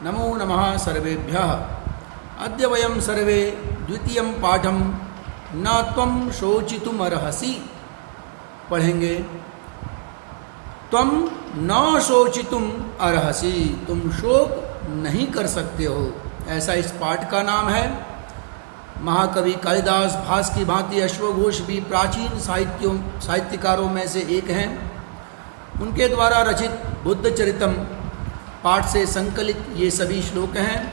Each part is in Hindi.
नमो नमः सर्वेभ्यः। अद्य वयं सर्वे द्वितीयं पाठं न त्वं शोचितुमर्हसि पढ़ेंगे। त्वं न शोचितुम अर्हसि, तुम शोक नहीं कर सकते हो, ऐसा इस पाठ का नाम है। महाकवि कालिदास भास की भांति अश्वघोष भी प्राचीन साहित्यकारों में से एक हैं। उनके द्वारा रचित बुद्ध चरितम पाठ से संकलित ये सभी श्लोक हैं।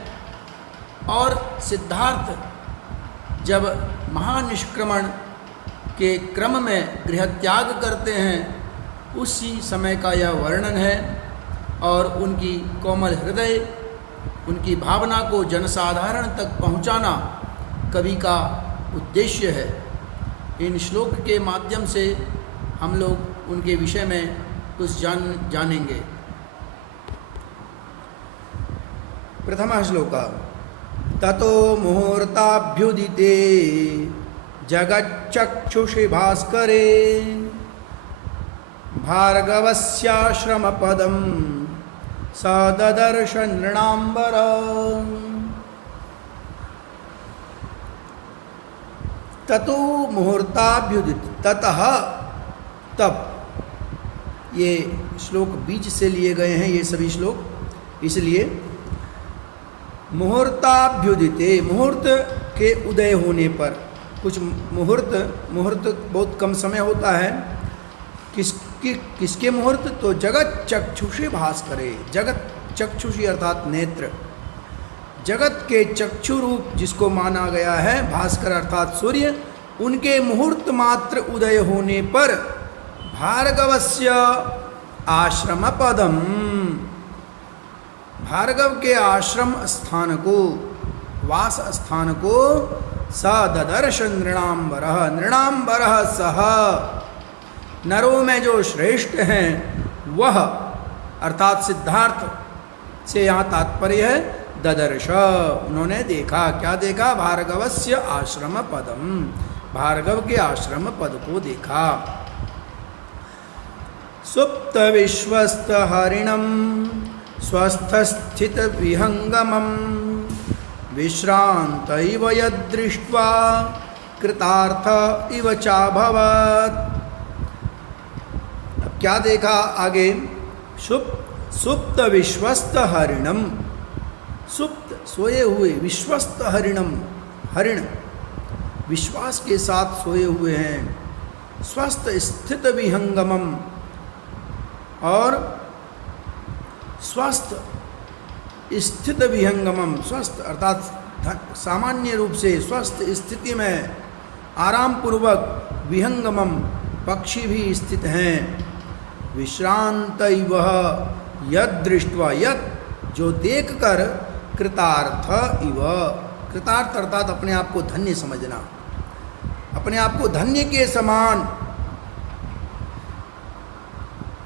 और सिद्धार्थ जब महानिष्क्रमण के क्रम में गृह त्याग करते हैं उसी समय का यह वर्णन है। और उनकी कोमल हृदय, उनकी भावना को जनसाधारण तक पहुंचाना कवि का उद्देश्य है। इन श्लोक के माध्यम से हम लोग उनके विषय में कुछ जानेंगे। प्रथमः श्लोकः ततो मुहूर्ताभ्युदिते जगच्चक्षुषि भास्करे भार्गवस्याश्रमपदं स ददर्श नृणाम्बरम्। ततो मुहूर्ताभ्युदित, ततः तब, ये श्लोक बीच से लिए गए हैं ये सभी श्लोक, इसलिए मुहूर्ताभ्युदिते, मुहूर्त के उदय होने पर, कुछ मुहूर्त बहुत कम समय होता है। किसके मुहूर्त? तो जगत चक्षुषी भास्करे, जगत चक्षुषी अर्थात नेत्र, जगत के चक्षु रूप जिसको माना गया है भास्कर अर्थात सूर्य, उनके मुहूर्त मात्र उदय होने पर भार्गवस्य आश्रम पदम, भार्गव के आश्रम स्थान को, वास स्थान को स ददर्श नृणाम्बरः, नृणाम्बरः सह, नरों में जो श्रेष्ठ हैं वह, अर्थात सिद्धार्थ से यहाँ तात्पर्य है ददर्श, उन्होंने देखा। क्या देखा? भार्गवस्य आश्रम पदम, भार्गव के आश्रम पद को देखा। सुप्त विश्वस्त हरिणम स्वस्थ स्थित विहंगमम विश्रांत इव यदृष्ट्वा कृतार्थ इव चाभवत्। अब क्या देखा आगे? सुप्त विश्वस्त हरिणम, सुप्त सोए हुए, विश्वस्त हरिणम, हरिण विश्वास के साथ सोए हुए हैं। स्वस्थ स्थित विहंगमम, और स्वस्थ स्थित विहंगमम, स्वस्थ अर्थात सामान्य रूप से स्वस्थ स्थिति में आराम पूर्वक, विहंगमम पक्षी भी स्थित हैं। विश्रांत वह यद दृष्ट्वा, यद जो देखकर, कृतार्थ इव, कृतार्थ अर्थात अपने आप को धन्य समझना, अपने आप को धन्य के समान,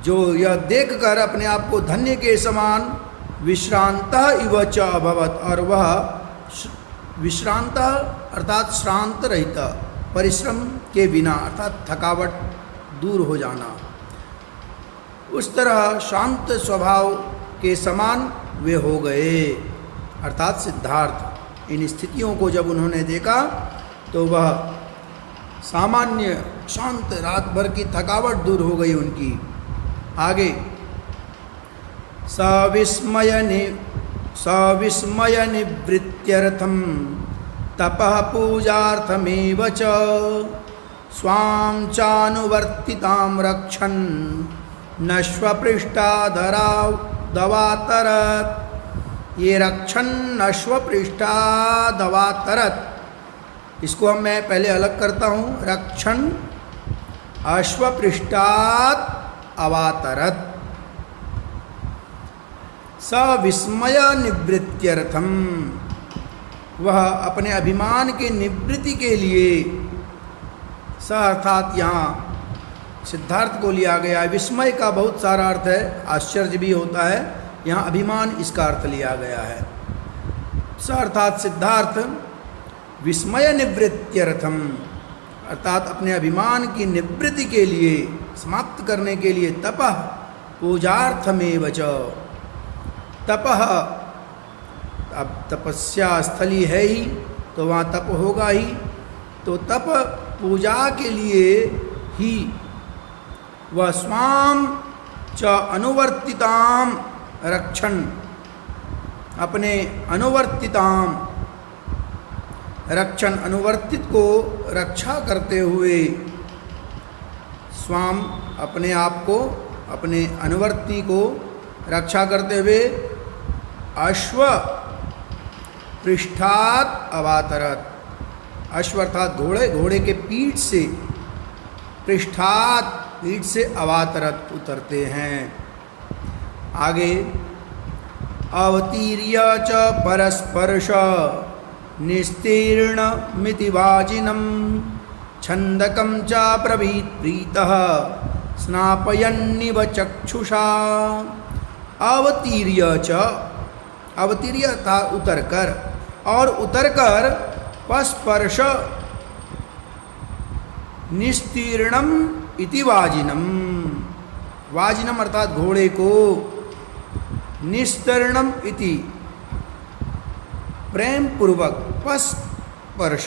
जो यह देखकर अपने आप को धन्य के समान, विश्रांत इव च अभवत्, और वह विश्रांत अर्थात श्रांत रहित, परिश्रम के बिना अर्थात थकावट दूर हो जाना, उस तरह शांत स्वभाव के समान वे हो गए, अर्थात सिद्धार्थ। इन स्थितियों को जब उन्होंने देखा तो वह सामान्य शांत, रात भर की थकावट दूर हो गई उनकी। आगे सविस्मय निवृत्त्यर्थम तपः पूजार्थमेव च स्वां चानुवर्तितां रक्षन् नश्वपृष्ठाधराव दवातरत। ये रक्षण अश्वपृष्ठादवातरत, इसको मैं पहले अलग करता हूँ। रक्षण अश्वपृष्ठात् अवातरत, सविस्मय निवृत्त्यर्थम, वह अपने अभिमान के निवृत्ति के लिए, स अर्थात यहाँ सिद्धार्थ को लिया गया है। विस्मय का बहुत सारा अर्थ है, आश्चर्य भी होता है, यहाँ अभिमान इसका अर्थ लिया गया है। स अर्थात सिद्धार्थ विस्मय निवृत्त्यर्थम, अर्थात अपने अभिमान की निवृत्ति के लिए, समाप्त करने के लिए, तपः पूजार्थमेव च, तपः अब तपस्या स्थली है ही तो वहाँ तप होगा ही, तो तप पूजा के लिए ही वह स्वाम च अनुवर्तिताम रक्षण, अपने अनुवर्तिताम रक्षण, अनुवर्तित को रक्षा करते हुए, स्वाम अपने आप को, अपने अनुवर्ती को रक्षा करते हुए, अश्व पृष्ठात अवातरत, अश्व अर्थात घोड़े, घोड़े के पीठ से, पृष्ठात पीठ से अवातरत उतरते हैं। आगे अवतीर्य च परस्पर्श निस्तीर्ण मितिवाजिनं छंदकं च ब्रवीत् प्रीतः स्नापयन्निव चक्षुषा। अवतीर्य च, अवतीर्य था उतर कर, और उतर कर पस्पर्श निस्तीर्णम इति वाजिनम, वाजिनम अर्थात घोड़े को, निस्तीर्णम इति प्रेम पूर्वक, पस्पर्श,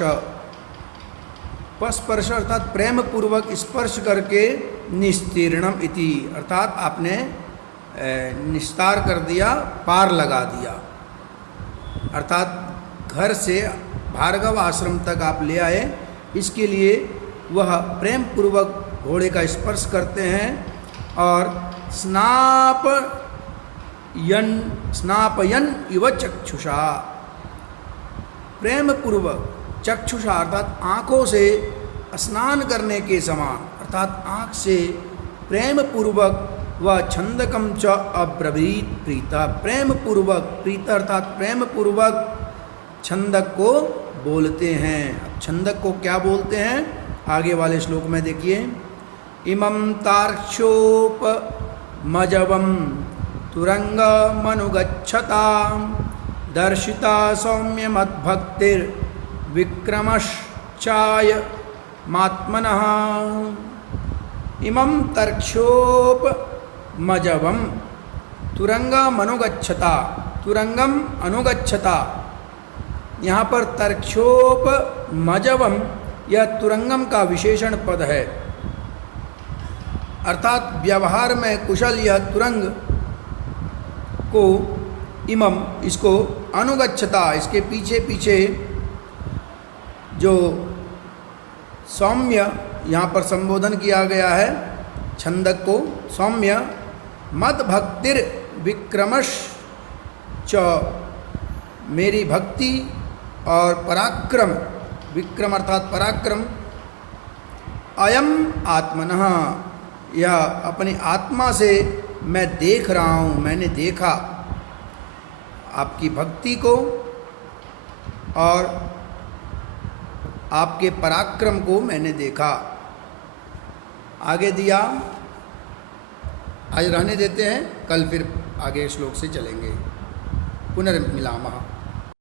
पस्पर्श अर्थात प्रेम पूर्वक स्पर्श करके, निस्तीर्णम इति अर्थात आपने निस्तार कर दिया, पार लगा दिया, अर्थात घर से भार्गव आश्रम तक आप ले आए, इसके लिए वह प्रेम पूर्वक घोड़े का स्पर्श करते हैं और स्नापयन इव चक्षुषा, प्रेम पूर्वक, चक्षुषा अर्थात आँखों से स्नान करने के समान, अर्थात आँख से प्रेम पूर्वक वह छंदकम च अब्रवीत प्रीता, प्रेम पूर्वक, प्रीता अर्थात प्रेम पूर्वक छंदक को बोलते हैं। अब छंदक को क्या बोलते हैं आगे वाले श्लोक में देखिए। इमं तार्क्ष्योप मजवम तुरंग मनुगच्छता दर्शिता सौम्य मद्भक्तिर विक्रमश्चाय मात्मनः। इमं तर्क्ष्योप मजवम तुरंग मनुगच्छता, तुरंगम अनुगच्छता, यहाँ पर तर्क्ष्योप मजवम यह तुरंगम का विशेषण पद है, अर्थात व्यवहार में कुशल यह तुरंग को, इमम इसको, अनुगच्छता इसके पीछे पीछे, जो सौम्य यहाँ पर संबोधन किया गया है छंदक को, सौम्य मद भक्तिर विक्रमश च, मेरी भक्ति और पराक्रम, विक्रम अर्थात पराक्रम, अयम आत्मनः यह अपनी आत्मा से मैं देख रहा हूँ, मैंने देखा आपकी भक्ति को और आपके पराक्रम को मैंने देखा। आगे दिया, आज रहने देते हैं, कल फिर आगे श्लोक से चलेंगे। पुनर्मिलामः।